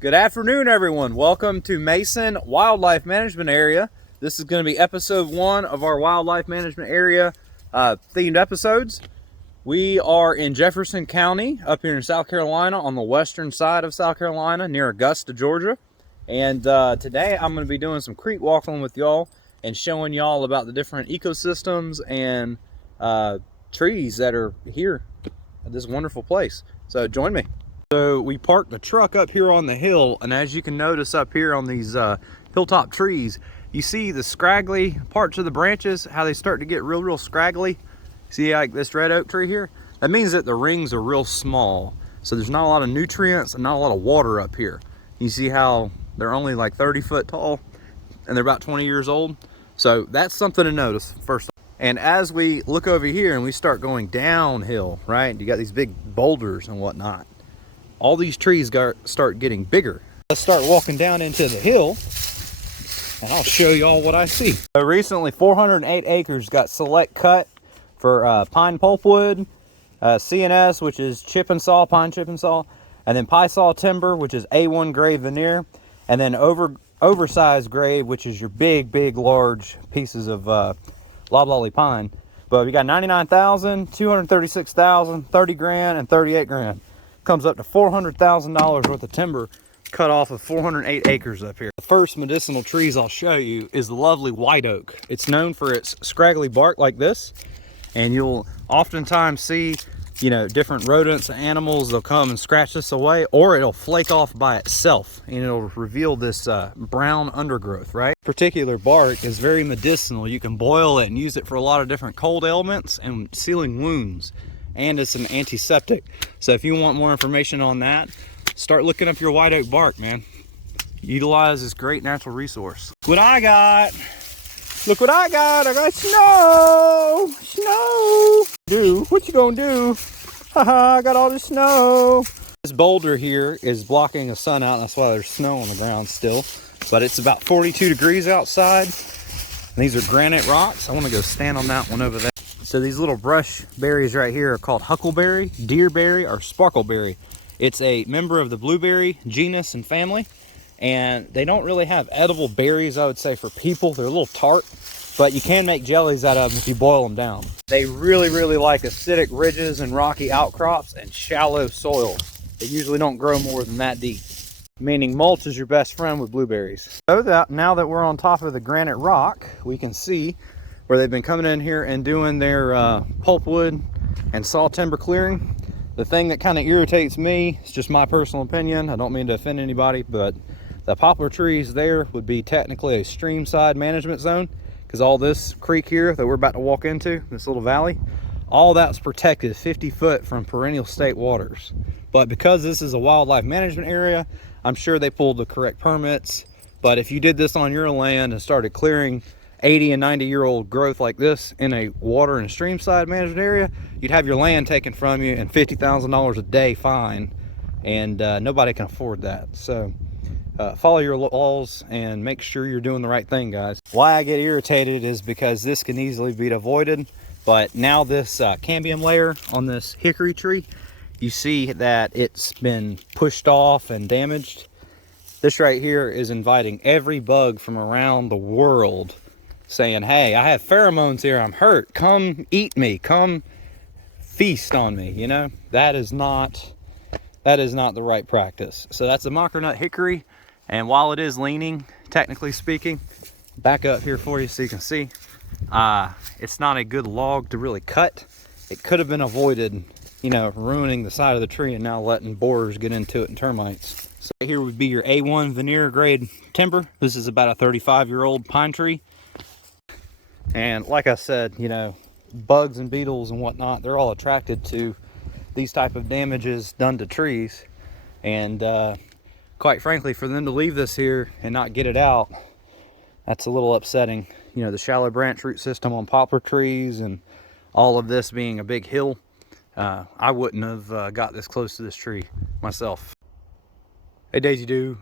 Good afternoon, everyone. Welcome to Mason Wildlife Management Area. This is going to be episode 1 of our wildlife management area themed episodes. We are in Jefferson County up here in South Carolina on the western side of South Carolina near Augusta, Georgia. And today I'm going to be doing some creek walking with y'all and showing y'all about the different ecosystems and trees that are here at this wonderful place. So join me. So we parked the truck up here on the hill, and as you can notice up here on these hilltop trees, you see the scraggly parts of the branches, how they start to get real scraggly. See, like this red oak tree here? That means that the rings are real small. So there's not a lot of nutrients and not a lot of water up here. You see how they're only like 30 foot tall and they're about 20 years old. So that's something to notice first. And as we look over here and we start going downhill, right? You got these big boulders and whatnot. All these trees start getting bigger. Let's start walking down into the hill and I'll show y'all what I see. So recently 408 acres got select cut for pine pulpwood, CNS, which is chip and saw, pine chip and saw, and then pie saw timber, which is A1 grade veneer, and then oversized grade, which is your big large pieces of loblolly pine. But we got 99,000, 236,000, 30 grand, and 38 grand. Comes up to $400,000 worth of timber cut off of 408 acres up here. The first medicinal trees I'll show you is the lovely white oak. It's known for its scraggly bark like this, and you'll oftentimes see, you know, different rodents and animals, they'll come and scratch this away, or it'll flake off by itself and it'll reveal this brown undergrowth, right? Particular bark is very medicinal. You can boil it and use it for a lot of different cold ailments and sealing wounds. And it's an antiseptic. So if you want more information on that, start looking up your white oak bark, man. Utilize this great natural resource. What I got? Look what I got. I got snow. Snow. What you gonna do? Haha, I got all the snow. This boulder here is blocking the sun out. That's why there's snow on the ground still. But it's about 42 degrees outside. And these are granite rocks. I want to go stand on that one over there. So these little brush berries right here are called huckleberry, deerberry, or sparkleberry. It's a member of the blueberry genus and family, and they don't really have edible berries, I would say, for people. They're a little tart, but you can make jellies out of them if you boil them down. They really like acidic ridges and rocky outcrops and shallow soil. They usually don't grow more than that deep, meaning mulch is your best friend with blueberries. So that now that we're on top of the granite rock, we can see where they've been coming in here and doing their pulpwood and saw timber clearing. The thing that kind of irritates me, it's just my personal opinion, I don't mean to offend anybody, but the poplar trees there would be technically a stream side management zone, because all this creek here that we're about to walk into, this little valley, all that's protected 50 foot from perennial state waters. But because this is a wildlife management area, I'm sure they pulled the correct permits. But if you did this on your land and started clearing 80 and 90-year-old growth like this in a water and stream side management area, you'd have your land taken from you and $50,000 a day fine, and nobody can afford that. So follow your laws and make sure you're doing the right thing, guys. Why I get irritated is because this can easily be avoided, but now this cambium layer on this hickory tree, you see that it's been pushed off and damaged. This right here is inviting every bug from around the world, saying, hey, I have pheromones here, I'm hurt, come eat me, come feast on me. You know, that is not the right practice. So that's a mockernut hickory, and while it is leaning, technically speaking, back up here for you so you can see, it's not a good log to really cut. It could have been avoided, you know, ruining the side of the tree and now letting borers get into it and termites. So here would be your A1 veneer grade timber. This is about a 35-year-old pine tree. And like I said, you know, bugs and beetles and whatnot, they're all attracted to these type of damages done to trees. And quite frankly, for them to leave this here and not get it out, that's a little upsetting. You know, the shallow branch root system on poplar trees and all of this being a big hill, I wouldn't have got this close to this tree myself. Hey, Daisy Doo.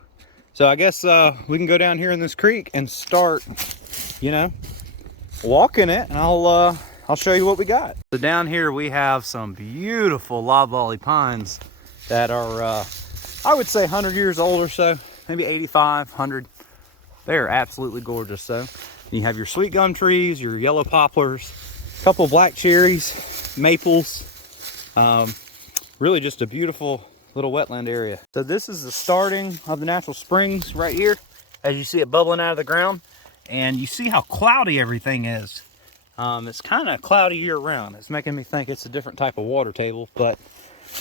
So I guess we can go down here in this creek and start, you know, walking it, and I'll show you what we got. So down here we have some beautiful loblolly pines that are I would say 100 years old or so, maybe 85, 100. They're absolutely gorgeous. So you have your sweet gum trees, your yellow poplars, a couple black cherries, maples. Really just a beautiful little wetland area. So this is the starting of the natural springs right here, as you see it bubbling out of the ground. And you see how cloudy everything is. It's kind of cloudy year round. It's making me think it's a different type of water table, but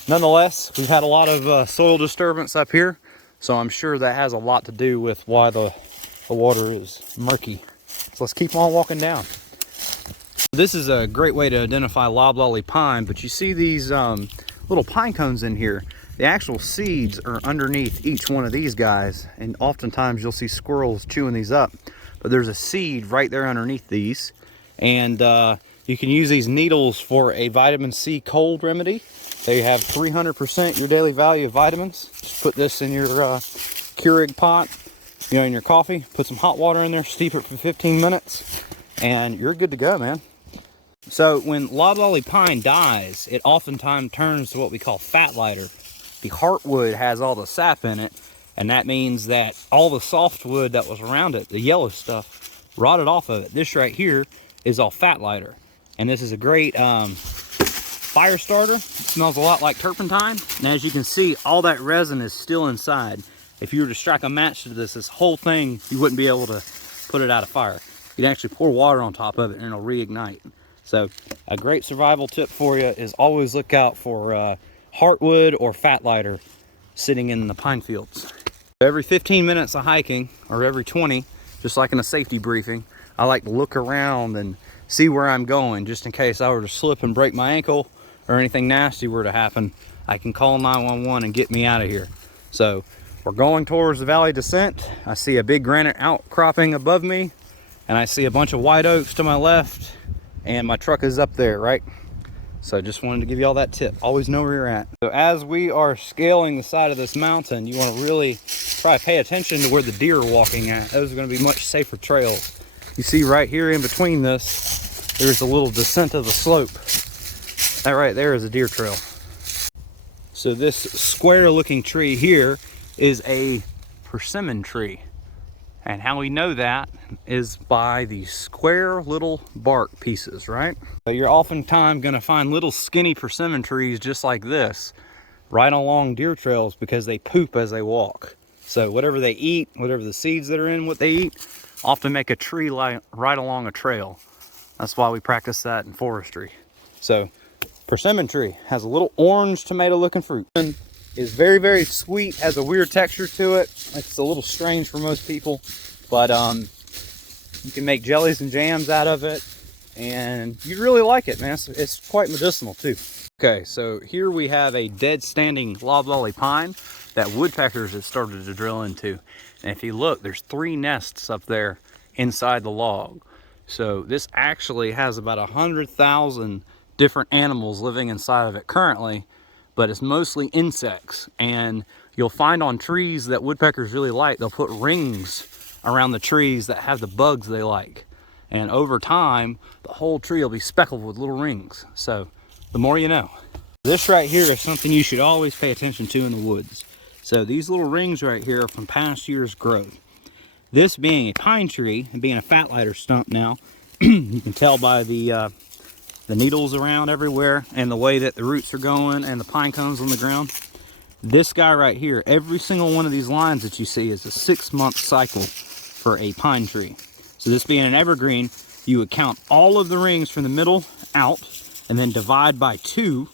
nonetheless, we've had a lot of soil disturbance up here, so I'm sure that has a lot to do with why the water is murky. So let's keep on walking down. This is a great way to identify loblolly pine, but you see these little pine cones in here. The actual seeds are underneath each one of these guys, and oftentimes you'll see squirrels chewing these up, but there's a seed right there underneath these, and you can use these needles for a vitamin C cold remedy. They have 300% your daily value of vitamins. Just put this in your Keurig pot, in your coffee, put some hot water in there, steep it for 15 minutes, and you're good to go, man. So when loblolly pine dies, it oftentimes turns to what we call fat lighter. The heartwood has all the sap in it, and that means that all the softwood that was around it, the yellow stuff, rotted off of it. This right here is all fat lighter, and this is a great fire starter. It smells a lot like turpentine, and as you can see, all that resin is still inside. If you were to strike a match to this whole thing, you wouldn't be able to put it out of fire. You can actually pour water on top of it and it'll reignite. So a great survival tip for you is always look out for heartwood or fat lighter sitting in the pine fields. Every 15 minutes of hiking, or every 20, just like in a safety briefing, I like to look around and see where I'm going, just in case I were to slip and break my ankle or anything nasty were to happen. I can call 911 and get me out of here. So we're going towards the valley descent. I see a big granite outcropping above me, and I see a bunch of white oaks to my left, and my truck is up there, right? So just wanted to give you all that tip. Always know where you're at. So as we are scaling the side of this mountain, you want to really try to pay attention to where the deer are walking at. Those are going to be much safer trails. You see right here in between this, there's a little descent of the slope. That right there is a deer trail. So this square looking tree here is a persimmon tree. And how we know that is by the square little bark pieces, right? So you're oftentimes gonna find little skinny persimmon trees just like this, right along deer trails, because they poop as they walk. So whatever they eat, whatever the seeds that are in what they eat, often make a tree line right along a trail. That's why we practice that in forestry. So persimmon tree has a little orange tomato looking fruit. Is very, very sweet, has a weird texture to it. It's a little strange for most people, but you can make jellies and jams out of it, and you really like it, man. It's quite medicinal too. Okay, so here we have a dead standing loblolly pine that woodpeckers have started to drill into. And if you look, there's 3 nests up there inside the log. So this actually has about 100,000 different animals living inside of it currently, but it's mostly insects. And you'll find on trees that woodpeckers really like, they'll put rings around the trees that have the bugs they like. And over time, the whole tree will be speckled with little rings. So the more you know. This right here is something you should always pay attention to in the woods. So these little rings right here are from past year's growth. This being a pine tree and being a fat lighter stump now, you can tell by the needles around everywhere and the way that the roots are going and the pine cones on the ground. This guy right here, every single one of these lines that you see is a 6-month cycle for a pine tree. So this being an evergreen, you would count all of the rings from the middle out and then divide by 2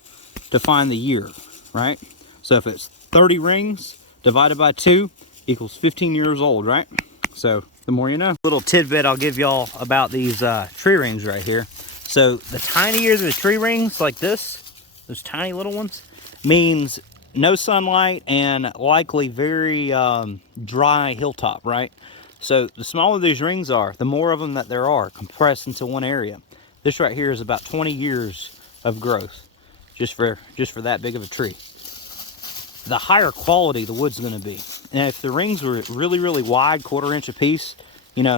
to find the year, right? So if it's 30 rings divided by 2 equals 15 years old, right? So the more you know. Little tidbit I'll give y'all about these tree rings right here. So the tinier the tree rings like this, those tiny little ones, means no sunlight and likely very dry hilltop, right? So the smaller these rings are, the more of them that there are compressed into one area. This right here is about 20 years of growth just for that big of a tree. The higher quality the wood's going to be. And if the rings were really, really wide, 1/4 inch a piece,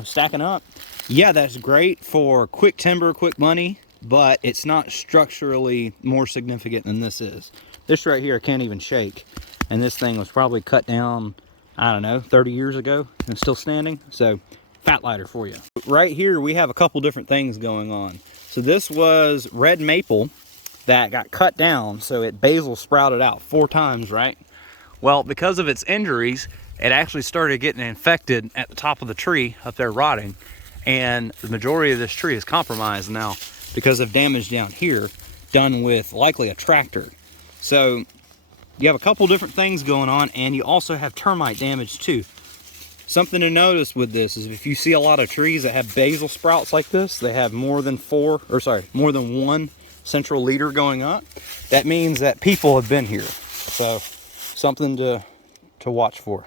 stacking up, yeah, that's great for quick timber, quick money, but it's not structurally more significant than this is. This right here I can't even shake. And this thing was probably cut down, I don't know, 30 years ago and still standing. So fat lighter for you. Right here we have a couple different things going on. So this was red maple that got cut down, so it basal sprouted out 4 times, right? Well, because of its injuries, it actually started getting infected at the top of the tree up there rotting, and the majority of this tree is compromised now because of damage down here done with likely a tractor. So you have a couple different things going on, and you also have termite damage too. Something to notice with this is if you see a lot of trees that have basal sprouts like this, they have more than one central leader going up. That means that people have been here. So something to watch for.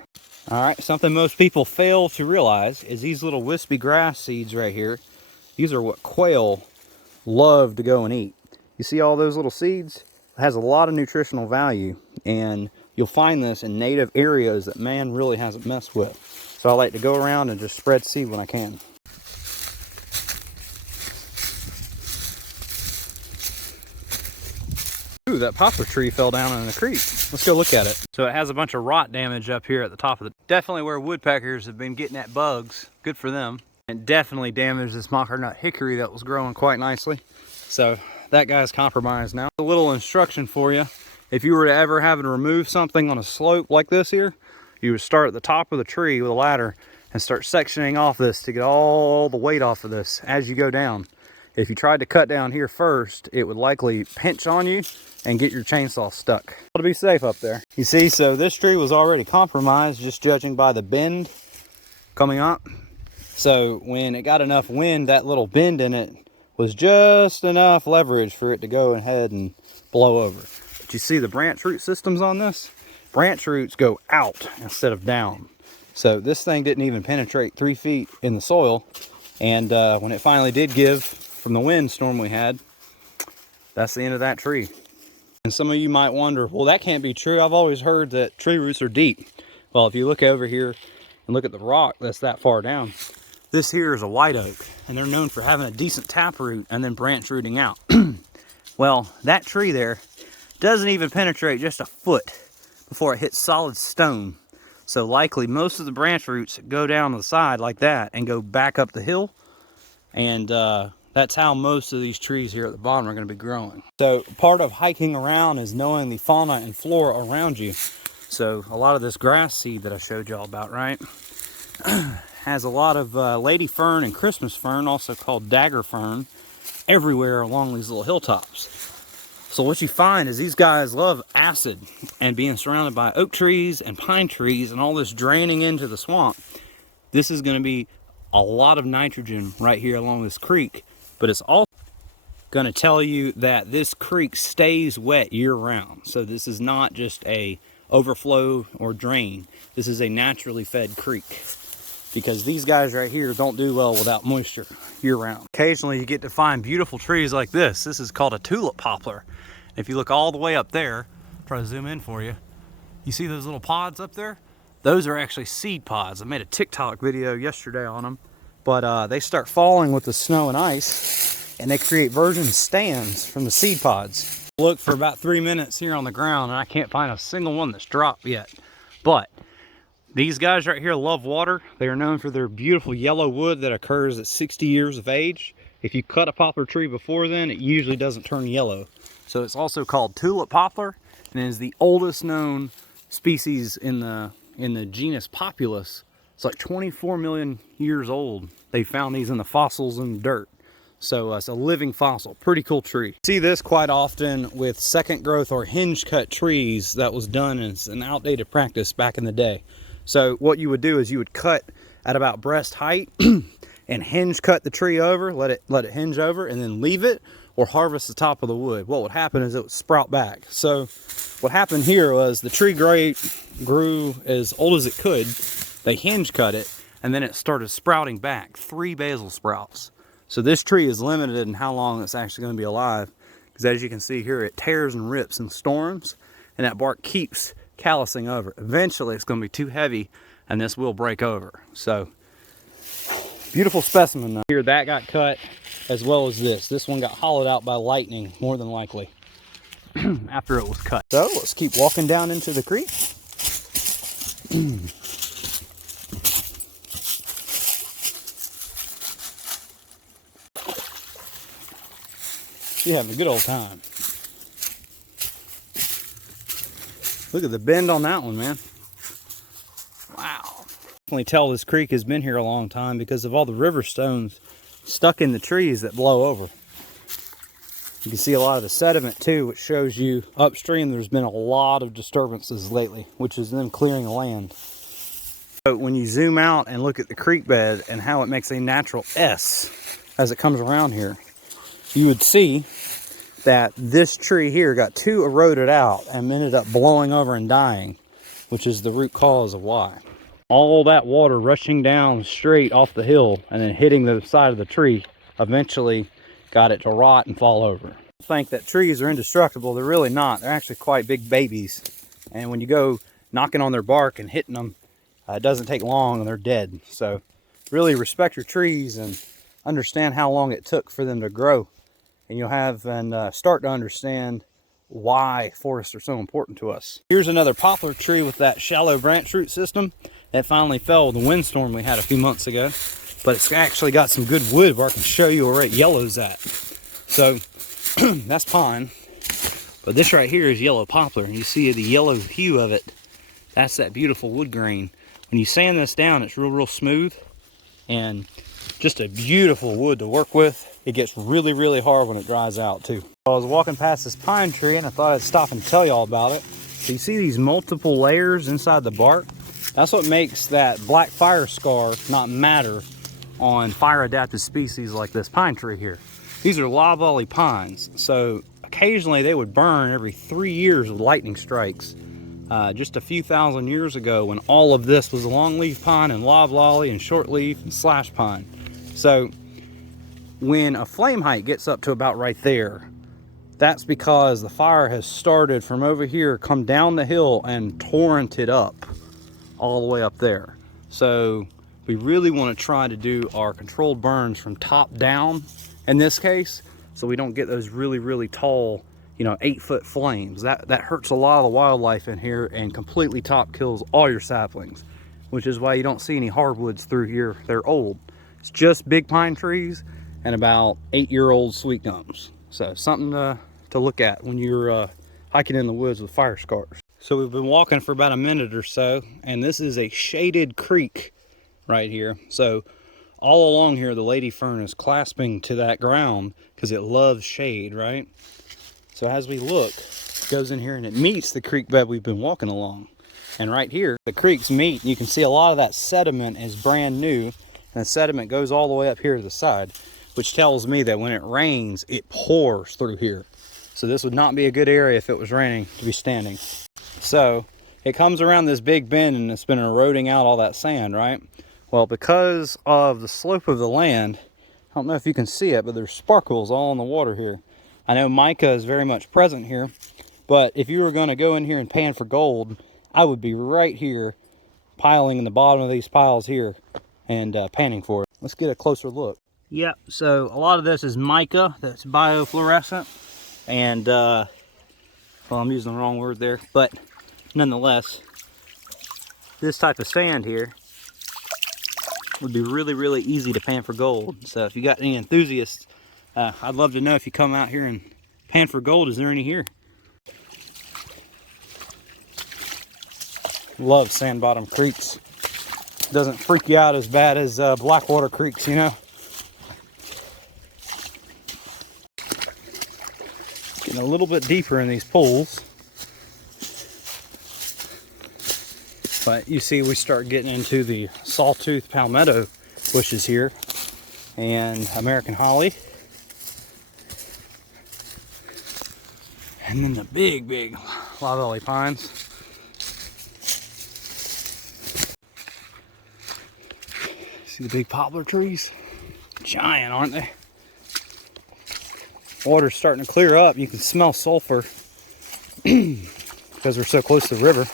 All right, something most people fail to realize is these little wispy grass seeds right here. These are what quail love to go and eat. You see all those little seeds? It has a lot of nutritional value, and you'll find this in native areas that man really hasn't messed with. So I like to go around and just spread seed when I can. Ooh, that poplar tree fell down in the creek. Let's go look at it. So it has a bunch of rot damage up here at the top of it. Definitely where woodpeckers have been getting at bugs. Good for them. And definitely damaged this mockernut hickory that was growing quite nicely. So that guy's compromised now. A little instruction for you. If you were to ever have to remove something on a slope like this here, you would start at the top of the tree with a ladder and start sectioning off this to get all the weight off of this as you go down. If you tried to cut down here first, it would likely pinch on you and get your chainsaw stuck. To be safe up there. You see, so this tree was already compromised just judging by the bend coming up. So when it got enough wind, that little bend in it was just enough leverage for it to go ahead and blow over. But you see the branch root systems on this? Branch roots go out instead of down. So this thing didn't even penetrate 3 feet in the soil. And when it finally did give from the windstorm we had, that's the end of that tree. And some of you might wonder, well, that can't be true. I've always heard that tree roots are deep. Well, if you look over here and look at the rock that's that far down, this here is a white oak, and they're known for having a decent taproot and then branch rooting out. Well, that tree there doesn't even penetrate just a foot before it hits solid stone. So likely most of the branch roots go down the side like that and go back up the hill. And that's how most of these trees here at the bottom are going to be growing. So part of hiking around is knowing the fauna and flora around you. So a lot of this grass seed that I showed y'all about, right, has a lot of lady fern and Christmas fern, also called dagger fern, everywhere along these little hilltops. So what you find is these guys love acid, and being surrounded by oak trees and pine trees and all this draining into the swamp, this is going to be a lot of nitrogen right here along this creek. But it's also going to tell you that this creek stays wet year round. So this is not just a overflow or drain. This is a naturally fed creek, because these guys right here don't do well without moisture year round. Occasionally you get to find beautiful trees like this. This is called a tulip poplar. If you look all the way up there, try to zoom in for you, you see those little pods up there? Those are actually seed pods. I made a TikTok video yesterday on them, but they start falling with the snow and ice, and they create virgin stands from the seed pods. Look for about 3 minutes here on the ground, and I can't find a single one that's dropped yet. But these guys right here love water. They are known for their beautiful yellow wood that occurs at 60 years of age. If you cut a poplar tree before then, it usually doesn't turn yellow. So it's also called tulip poplar, and is the oldest known species in the genus Populus. It's like 24 million years old. They found these in the fossils in the dirt. So it's a living fossil. Pretty cool tree. See this quite often with second growth or hinge cut trees. That was done as an outdated practice back in the day. So what you would do is you would cut at about breast height and hinge cut the tree over, let it hinge over, and then leave it, or harvest the top of the wood. What would happen is it would sprout back. So what happened here was the tree grew as old as it could. They hinge cut it, and then it started sprouting back, 3 basal sprouts. So this tree is limited in how long it's actually going to be alive, because as you can see here, it tears and rips in storms, and that bark keeps callousing over. Eventually it's going to be too heavy, and this will break over. So beautiful specimen though. Here that got cut, as well as this. This one got hollowed out by lightning, more than likely. after it was cut. So let's keep walking down into the creek. She's having a good old time. Look at the bend on that one, man. Wow. Definitely tell this creek has been here a long time because of all the river stones stuck in the trees that blow over. You can see a lot of the sediment too, which shows you upstream there's been a lot of disturbances lately, which is them clearing the land. So when you zoom out and look at the creek bed and how it makes a natural S as it comes around here, you would see that this tree here got too eroded out and ended up blowing over and dying, which is the root cause of why. All that water rushing down straight off the hill and then hitting the side of the tree eventually got it to rot and fall over. I think that trees are indestructible. They're really not. They're actually quite big babies. And when you go knocking on their bark and hitting them, it doesn't take long and they're dead. So really respect your trees and understand how long it took for them to grow. And you'll have and start to understand why forests are so important to us. Here's another poplar tree with that shallow branch root system that finally fell with the windstorm we had a few months ago. But it's actually got some good wood where I can show you where it yellows at. So that's pine, but this right here is yellow poplar, and you see the yellow hue of it. That's that beautiful wood grain. When you sand this down, it's real smooth and just a beautiful wood to work with. It gets really hard when it dries out too. I was walking past this pine tree and I thought I'd stop and tell y'all about it. So you see these multiple layers inside the bark? That's what makes that black fire scar not matter on fire adapted species like this pine tree here. These are loblolly pines, so occasionally they would burn every 3 years with lightning strikes. Just a few thousand years ago when all of this was longleaf pine and loblolly and shortleaf and slash pine. So when a flame height gets up to about right there, that's because the fire has started from over here, come down the hill and torrented up all the way up there. So we really want to try to do our controlled burns from top down in this case, so we don't get those really tall, 8-foot flames. That hurts a lot of the wildlife in here and completely top kills all your saplings, which is why you don't see any hardwoods through here. They're old. It's just big pine trees and about 8-year-old sweet gums. So something to look at when you're hiking in the woods with fire scars. So we've been walking for about a minute or so, and this is a shaded creek right here. So all along here, the lady fern is clasping to that ground because it loves shade, right? So as we look, it goes in here and it meets the creek bed we've been walking along. And right here, the creeks meet, and you can see a lot of that sediment is brand new, and the sediment goes all the way up here to the side, which tells me that when it rains, it pours through here. So this would not be a good area if it was raining to be standing. So it comes around this big bend and it's been eroding out all that sand, right? Well, because of the slope of the land, I don't know if you can see it, but there's sparkles all in the water here. I know mica is very much present here, but if you were going to go in here and pan for gold, I would be right here piling in the bottom of these piles here and panning for it. Let's get a closer look. Yep, so a lot of this is mica that's biofluorescent, and well, I'm using the wrong word there, but nonetheless, this type of sand here would be really easy to pan for gold. So if you got any enthusiasts, I'd love to know if you come out here and pan for gold. Is there any here? Love sand bottom creeks. Doesn't freak you out as bad as blackwater creeks, Getting a little bit deeper in these pools. But you see we start getting into the sawtooth palmetto bushes here and American holly. And then the big loblolly pines. See the big poplar trees? Giant, aren't they? Water's starting to clear up. You can smell sulfur because we're so close to the river.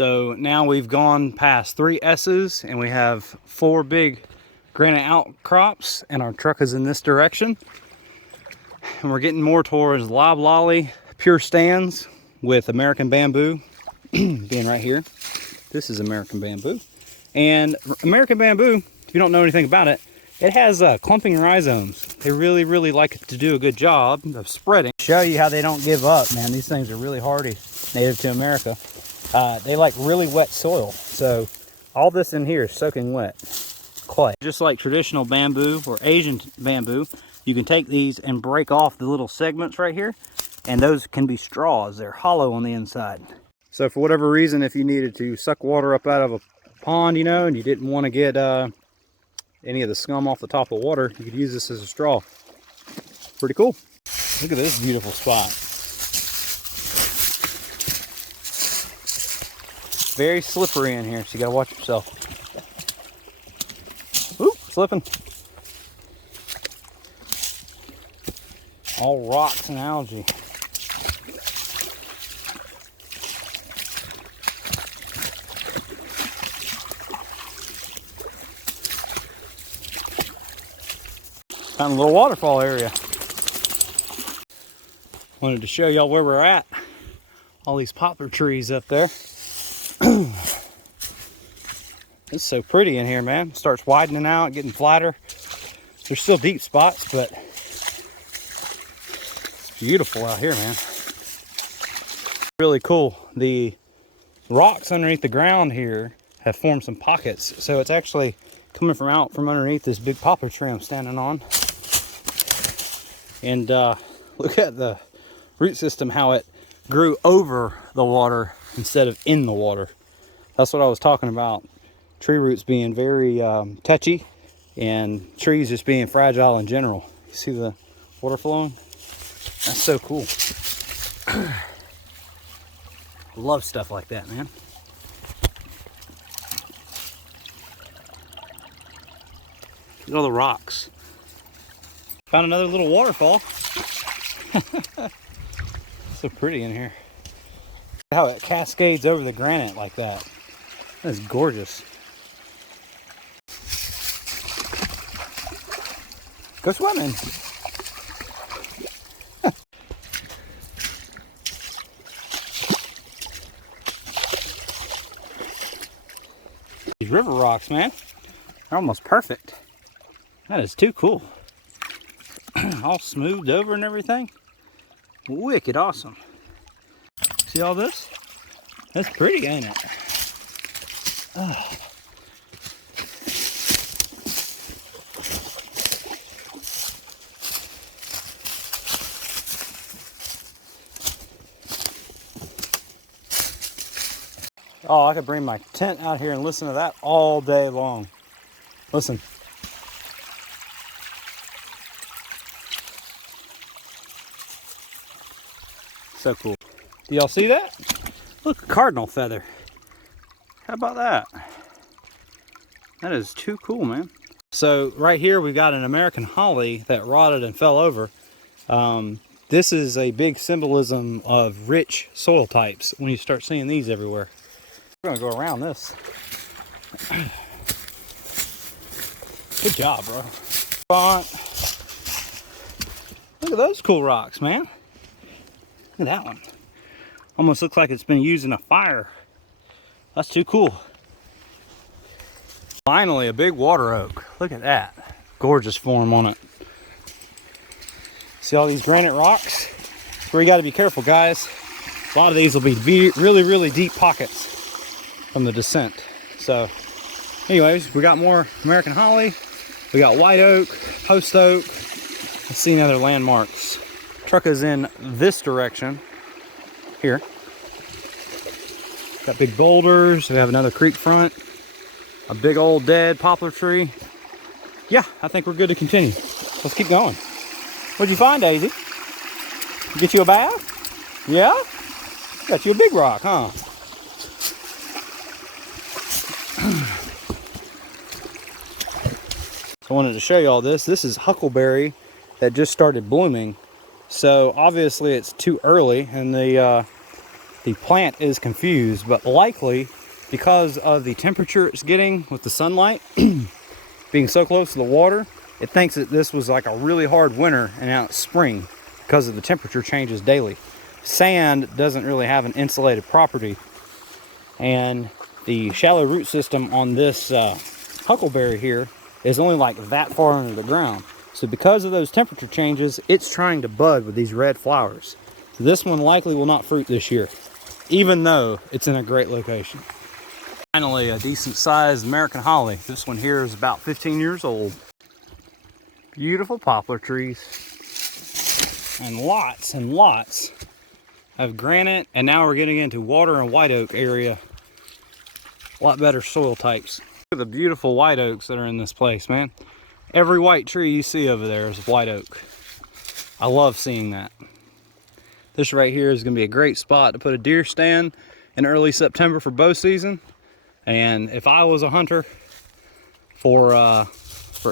So now we've gone past 3 S's and we have 4 big granite outcrops, and our truck is in this direction. And we're getting more towards loblolly pure stands with American bamboo being right here. This is American bamboo. And American bamboo, if you don't know anything about it, it has clumping rhizomes. They really like to do a good job of spreading. Show you how they don't give up, man. These things are really hardy, native to America. They like really wet soil. So all this in here is soaking wet clay. Just like traditional bamboo or Asian bamboo, you can take these and break off the little segments right here, and those can be straws. They're hollow on the inside. So for whatever reason, if you needed to suck water up out of a pond, you know, and you didn't want to get any of the scum off the top of the water, you could use this as a straw. Pretty cool. Look at this beautiful spot. Very slippery in here, so you gotta watch yourself. Oop, slipping. All rocks and algae. Found a little waterfall area. Wanted to show y'all where we're at. All these poplar trees up there. It's so pretty in here, man. It starts widening out, getting flatter. There's still deep spots, but it's beautiful out here, man. Really cool. The rocks underneath the ground here have formed some pockets, so it's actually coming from underneath this big poplar tree I'm standing on. And look at the root system, how it grew over the water instead of in the water. That's what I was talking about. Tree roots being very touchy, and trees just being fragile in general. You see the water flowing? That's so cool. Love stuff like that, man. Look at all the rocks. Found another little waterfall. So pretty in here. How it cascades over the granite like that. That's gorgeous. Go swimming. These river rocks, man, they're almost perfect. That is too cool. All smoothed over and everything. Wicked awesome. See all this? That's pretty, ain't it? Oh. Oh, I could bring my tent out here and listen to that all day long. Listen. So cool. Do y'all see that? Look, a cardinal feather. How about that? That is too cool, man. So right here we've got an American holly that rotted and fell over. This is a big symbolism of rich soil types when you start seeing these everywhere. We're gonna go around this. Good job, bro. Look at those cool rocks, man. Look at that one. Almost looks like it's been used in a fire. That's too cool. Finally, a big water oak. Look at that. Gorgeous form on it. See all these granite rocks? That's where you gotta be careful, guys. A lot of these will be really deep pockets from the descent. So anyways, we got more American holly. We got white oak, post oak. Let's see any other landmarks. Truck is in this direction here. Got big boulders. We have another creek front, a big old dead poplar tree. Yeah, I think we're good to continue. Let's keep going. What'd you find, Daisy? Get you a bath? Yeah? Got you a big rock, huh? I wanted to show you all this. This is huckleberry that just started blooming. So obviously it's too early, and the the plant is confused, but likely because of the temperature it's getting with the sunlight being so close to the water, it thinks that this was like a really hard winter and now it's spring because of the temperature changes daily. Sand doesn't really have an insulated property, and the shallow root system on this huckleberry here is only like that far under the ground. So because of those temperature changes, it's trying to bud with these red flowers. So this one likely will not fruit this year, even though it's in a great location. Finally, a decent sized American holly. This one here is about 15 years old. Beautiful poplar trees. And lots of granite, and now we're getting into water and white oak area. A lot better soil types. Look at the beautiful white oaks that are in this place, man. Every white tree you see over there is white oak. I love seeing that. This right here is going to be a great spot to put a deer stand in early September for bow season. And if I was a hunter for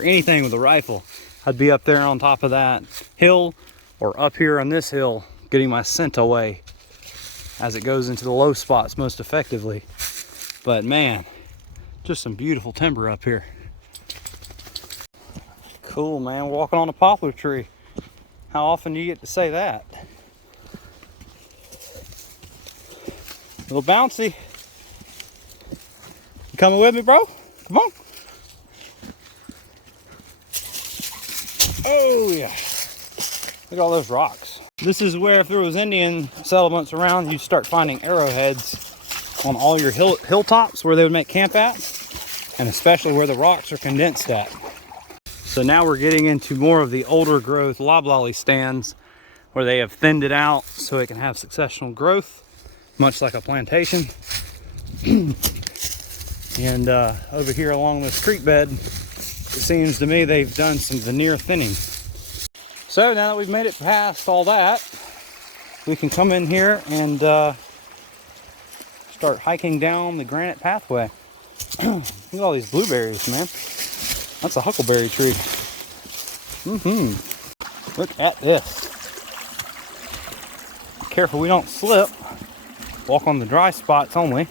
anything with a rifle, I'd be up there on top of that hill or up here on this hill getting my scent away as it goes into the low spots most effectively. But man, just some beautiful timber up here. Cool, man, walking on a poplar tree. How often do you get to say that? A little bouncy. You coming with me, bro? Come on. Oh yeah. Look at all those rocks. This is where, if there was Indian settlements around, you'd start finding arrowheads on all your hilltops where they would make camp at, and especially where the rocks are condensed at. So now we're getting into more of the older growth loblolly stands where they have thinned it out so it can have successional growth, much like a plantation. And over here along this creek bed, it seems to me they've done some veneer thinning. So now that we've made it past all that, we can come in here and start hiking down the granite pathway. Look at all these blueberries, man. That's a huckleberry tree. Look at this. Careful we don't slip. Walk on the dry spots only.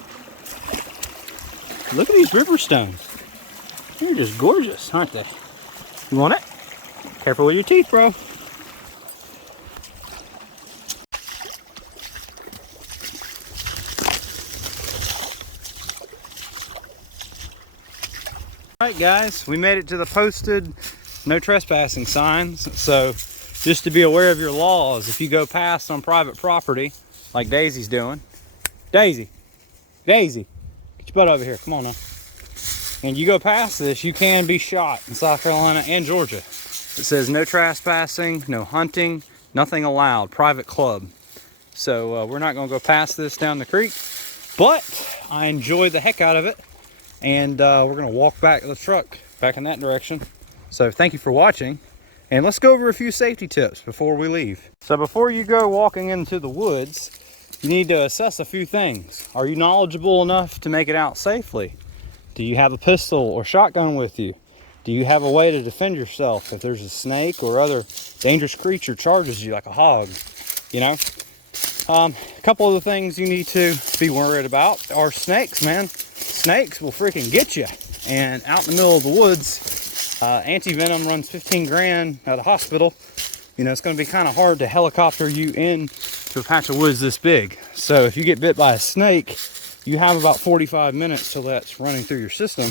Look at these river stones. They're just gorgeous, aren't they? You want it? Careful with your teeth, bro. Alright guys, we made it to the posted no trespassing signs. So just to be aware of your laws, if you go past on private property, like Daisy's doing. Daisy, get your butt over here, come on now. And you go past this, you can be shot in South Carolina and Georgia. It says no trespassing, no hunting, nothing allowed, private club. So we're not gonna go past this down the creek, but I enjoyed the heck out of it. And we're gonna walk back to the truck back in that direction. So thank you for watching, and let's go over a few safety tips before we leave. So before you go walking into the woods, you need to assess a few things. Are you knowledgeable enough to make it out safely? Do you have a pistol or shotgun with you? Do you have a way to defend yourself if there's a snake or other dangerous creature charges you, like a hog, you know? A couple of the things you need to be worried about are snakes, man. Snakes will freaking get you. And out in the middle of the woods, anti-venom runs 15 grand at a hospital. You know, it's going to be kind of hard to helicopter you in to a patch of woods this big. So if you get bit by a snake, you have about 45 minutes till that's running through your system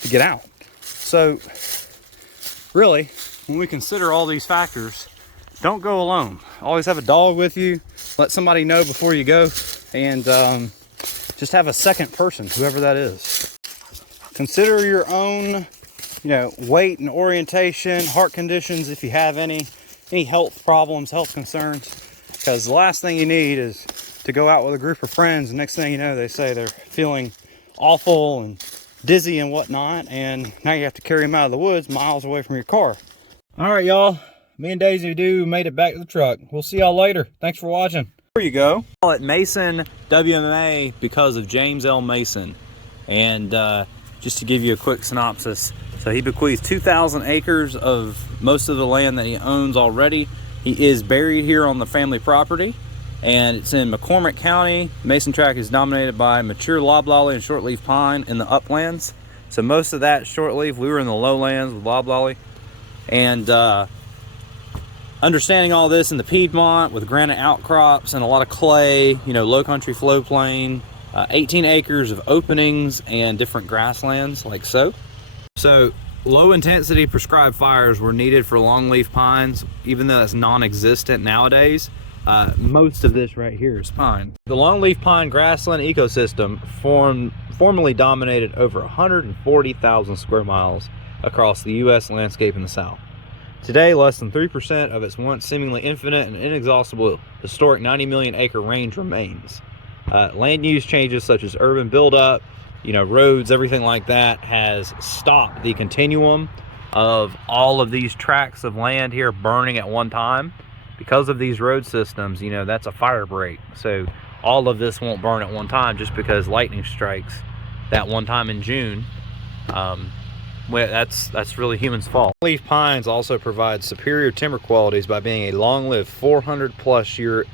to get out. So really, when we consider all these factors, don't go alone. Always have a dog with you. Let somebody know before you go, and just have a second person, whoever that is. Consider your own, weight and orientation, heart conditions if you have any health problems, health concerns, because the last thing you need is to go out with a group of friends, and next thing you know, they say they're feeling awful and dizzy and whatnot, and now you have to carry them out of the woods miles away from your car. All right, y'all. Me and Daisy made it back to the truck. We'll see y'all later. Thanks for watching. There you go. I call it Mason WMA because of James L. Mason. And just to give you a quick synopsis, so he bequeathed 2,000 acres of most of the land that he owns already. He is buried here on the family property, and it's in McCormick County. Mason tract is dominated by mature loblolly and shortleaf pine in the uplands. So most of that shortleaf, we were in the lowlands with loblolly. And understanding all this in the Piedmont with granite outcrops and a lot of clay, you know, low country floodplain, 18 acres of openings and different grasslands like so. So low intensity prescribed fires were needed for longleaf pines, even though that's non-existent nowadays. Most of this right here is pine. The longleaf pine grassland ecosystem formerly dominated over 140,000 square miles across the U.S. landscape in the South. Today, less than 3% of its once seemingly infinite and inexhaustible historic 90 million acre range remains. Land use changes such as urban buildup, you know, roads, everything like that has stopped the continuum of all of these tracts of land here burning at one time. Because of these road systems, you know, that's a fire break. So all of this won't burn at one time just because lightning strikes that one time in June. Well, that's really humans' fault. Leaf pines also provide superior timber qualities by being a long-lived 400+ year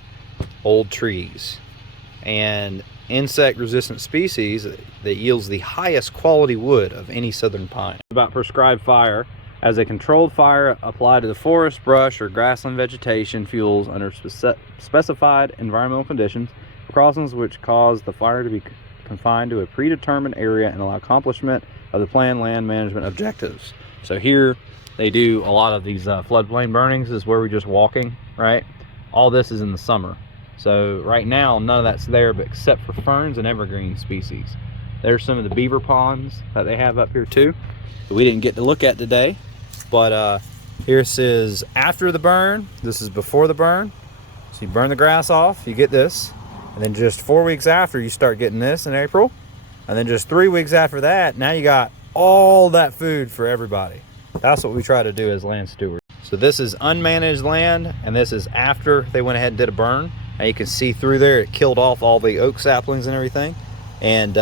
old trees and insect-resistant species that yields the highest quality wood of any southern pine. About prescribed fire, as a controlled fire applied to the forest, brush, or grassland vegetation fuels under specified environmental conditions, crossings which cause the fire to be confined to a predetermined area and allow accomplishment of the planned land management objectives. So here they do a lot of these floodplain burnings. This is where we're just walking, right? All this is in the summer. So right now none of that's there, but except for ferns and evergreen species. There's some of the beaver ponds that they have up here too that we didn't get to look at today. But this is after the burn, this is before the burn. So you burn the grass off, you get this, and then just 4 weeks after you start getting this in April. And then just 3 weeks after that, now you got all that food for everybody. That's what we try to do as land stewards. So this is unmanaged land, and this is after they went ahead and did a burn. And you can see through there, it killed off all the oak saplings and everything. And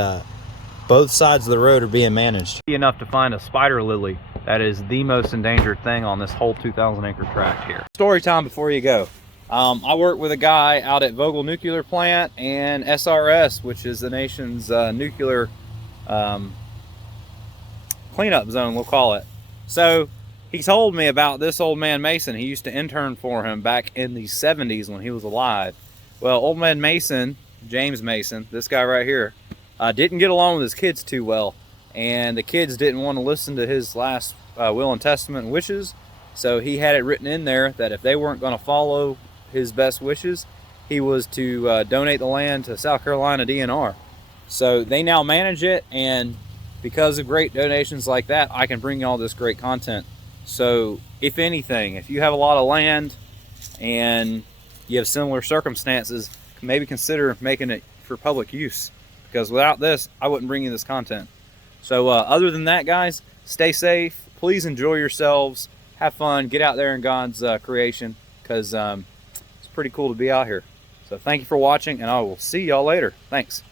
both sides of the road are being managed. Enough to find a spider lily. That is the most endangered thing on this whole 2,000 acre tract here. Story time before you go. I work with a guy out at Vogel Nuclear Plant and SRS, which is the nation's nuclear cleanup zone, we'll call it. So he told me about this old man Mason. He used to intern for him back in the 70s when he was alive. Well, old man Mason, James Mason, this guy right here, didn't get along with his kids too well. And the kids didn't want to listen to his last will and testament and wishes. So he had it written in there that if they weren't going to follow his best wishes, he was to donate the land to South Carolina DNR. So they now manage it, and because of great donations like that, I can bring you all this great content. So if anything, if you have a lot of land and you have similar circumstances, maybe consider making it for public use, because without this, I wouldn't bring you this content. So other than that, guys, stay safe. Please enjoy yourselves. Have fun. Get out there in God's creation, because it's pretty cool to be out here. So thank you for watching, and I will see y'all later. Thanks.